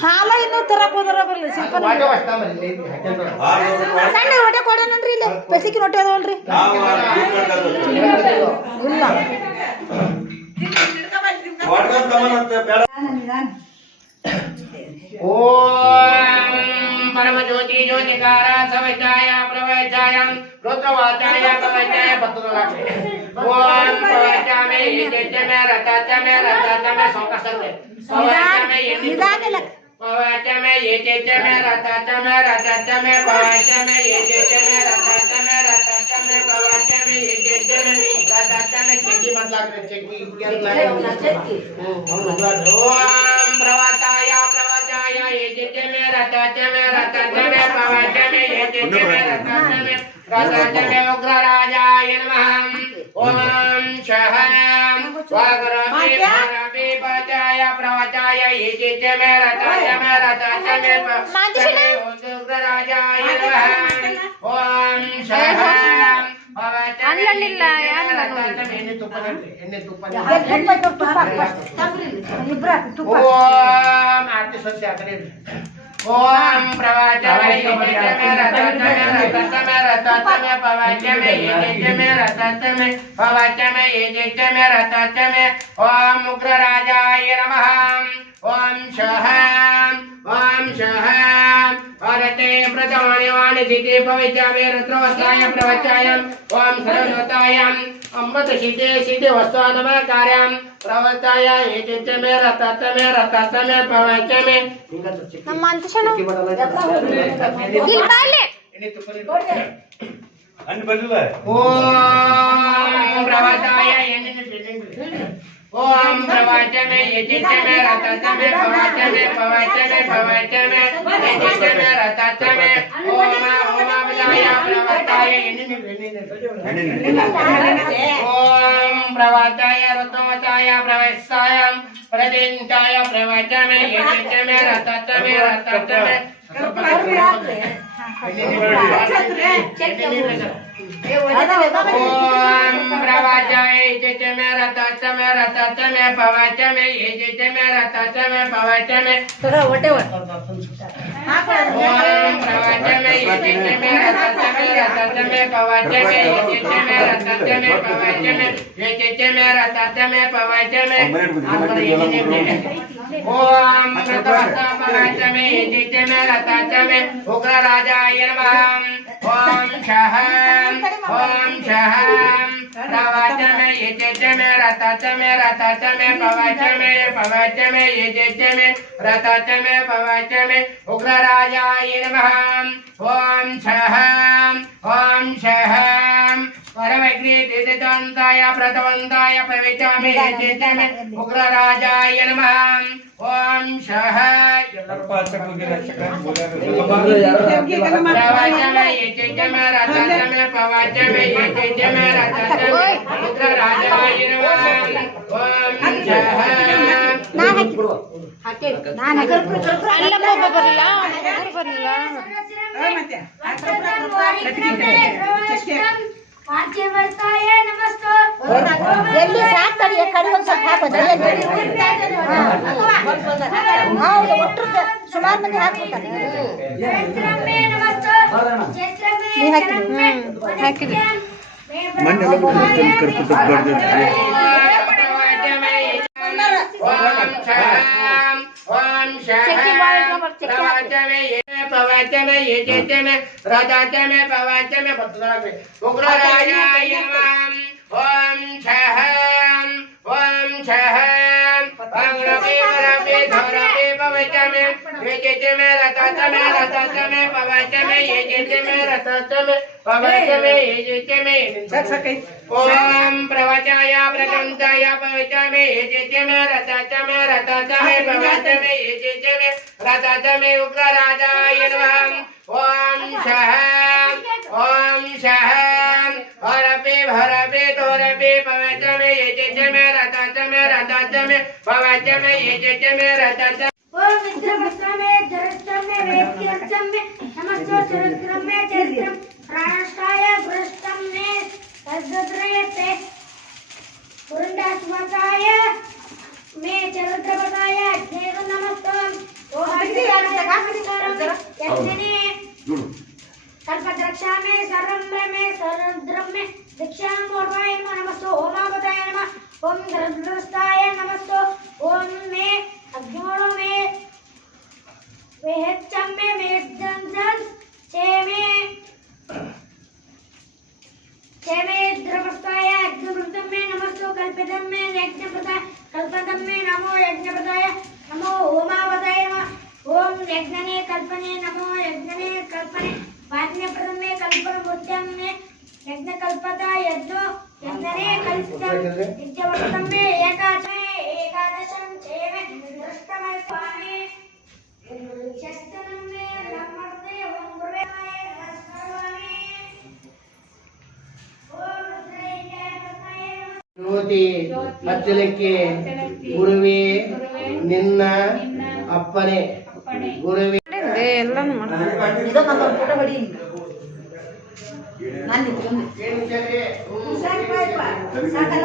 ಹಾಲ ಇನ್ನೂ ತರಕ್ ಹೋದ್ರ ಬರ್ಲಿ ಸಿಂಪಲ್ ಸಣ್ಣ ಹೊಟ್ಟೆ ಕೊಡೋಣನ್ರಿ ಇಲ್ಲಿ ಪೆಸಿಕಿನ ಹೊಟ್ಟೆ ಅದಾವಲ್ರಿ ಇಲ್ಲ ओम परम ज्योति ज्योतिकारा सवचाय प्रवचाय रुद्रवाचाय प्रवचाय पत्रलाक्षे ओम प्रवचाय में ये जय में रताचा में संकष्ट में प्रवचाय में ये निदान लग प्रवचाय में ये जय में रताचा में प्रवचाय में ये जय में रताचा में प्रवचाय में ये जय में रताचा में चेकी मत लाग रे चेकी ओम प्रवचाय ये जय में रताचा में प्रवचाय में ये जय में रताचा में उग्र राजाय नमः ओम शहं वागरमे भरमे पचाय प्रवचाय ये जय में रताचा में उग्र राजाय नमः ओम शहं ಅಲ್ಲಲ್ಲಿಲ್ಲ ಯಾರು ಎಣ್ಣೆ ತುಪ್ಪ ಓಂ ಆರತಿ ಸತ್ಯ ಕರೆ ओम प्रवचाय ये जय में रताचा में प्रवचाय में ये जय में रताचा में प्रवचाय में ये जय में रताचा में ओम उग्र राजाय नमः ओम शहं भारते प्रजावाणि दिते पविचामे रुद्रवस्त्राय प्रवचाय ओम सर्वताय अमृत सिद्धि वस्तु नमस्कारं प्रवचाय ये जय में रताचा में प्रवचाय में ನಮ್ಮ ಅಂತಶಣ ಇಲ್ಲಿ ಬಾಲೆ ಅನ್ನ ಬರಲಿಲ್ಲ ओम प्रवचाय ओम प्रवचाय में ये जय में रताचा में प्रवचाय में ये जय में रताचा में ओम बजाय प्रवचाय ओम प्रवचाय रुद्रवचाय प्रवचाय प्रदिंचाय प्रवचाय में ये जय में रताचा में ओम प्रवचाय ये जय में रताचा में प्रवचाय में ये जय में रताचा में प्रवचाय में थोड़ा ಹೊಟ್ಟೆ ओम प्रवचाय में ये जय में रताचा में प्रवचाय में ये जय में रताचा में प्रवचाय में ये जय में रताचा में प्रवचाय में ओम प्रवचाय में ये जय में रताचा में उग्र राजाय नमः ओम शहं प्रवचाय में ये जय में रताचा में प्रवचाय में ये जय में रताचा में प्रवचाय में उग्र राजाय नमः ओम शहं परमग्रीतिदंताय प्रतवंताय प्रवचामि ये जय में उग्र राजाय नमः ओम शहं प्रवचाय में ये जय में रताचा में प्रवचाय में ये जय में रताचा में उग्र राजाय नमः ओम शहं ಅಲ್ಲಮ್ಮ ಬರಲ್ಲ ಬರಲಿಲ್ಲ ಎಲ್ಲಿ ಸಾಕ್ತಾರೆ ಕಡೆ ಒಂದು ಸ್ವಲ್ಪ ಹಾಕೋದು ಒಟ್ಟರು ಸುಮಾರು ಮಂದಿ ಹಾಕ್ಬಿಡ್ತಾರೆ ಹಾಕಿದ್ರಿ ಮಣ್ಣೆಲ್ಲ ಕರ್ಪೂತ ಬರ್ದಿರ್ತೀವಿ प्रवचाय में ये जय में रताचा में प्रवचाय में उग्र राजाय नमः ओम शहं रवि धरवि प्रवचाय में ये जय में रताचा में प्रवचाय में ये जय में रताचा में प्रवचाय में ये जय में ओम प्रवचाय प्रदंताय प्रवचाय में ये जय में रताचा में प्रवचाय में ये जय में रताचा में उग्र राजाय नमः ओम शहं भरपे तोरपे प्रवचाय में ये जय में रताचा में प्रवचाय में ये जय में रताचा ओम मित्रम में जरत्रम में वेद्यंचम में नमस्ते चरित्रम में चरित्रम प्राणस्थाय गुरुष्टम में तद्द्रयते यज्ञने कल्पद्रक्षामे सर्वम्ब्रमे सर्वद्रमे दक्षामूर्वाय नमस्तु ओमावताय नमः ओम धर्मस्थाय नमस्तु ओम मे अग्निमोणो मे वेहच्चम्मे मे जंजन चेमे द्रवस्थाय अग्निवृद्धं मे नमस्तु कल्पितं मे यज्ञप्रदाय कल्पतं मे नमो यज्ञप्रदाय नमो ओमावताय नमः ओम यज्ञने कल्पने नमो यज्ञने कल्पने वाज्ञप्रदं मे कल्पनमूर्त्यं मे यज्ञकल्पता यज्ञो यज्ञने कल्पितं यज्ञवृद्धं मे एकादशं चेमे दृष्टमे स्वामी शस्त्रं मे ब्रह्मणे ओम गुरुवे नमस्कारमि ओम रुद्रैके ಜ್ಯೋತಿ ಅಚ್ಚಲಕ್ಕೆ ಗುರುವೇ ನಿನ್ನ ಅಪ್ಪಣೆ ಗುರುವೇ ಎಲ್ಲಾನು ಮಾಡ್ತಾರೆ ಇದು ನಮ್ಮ ಫೋಟೋ ಹೊಡಿ ನಾನು ನಿಂತ್ಕೊಂಡು ಏನ್ ವಿಚಾರ? ಸಾಕಲ್ಲ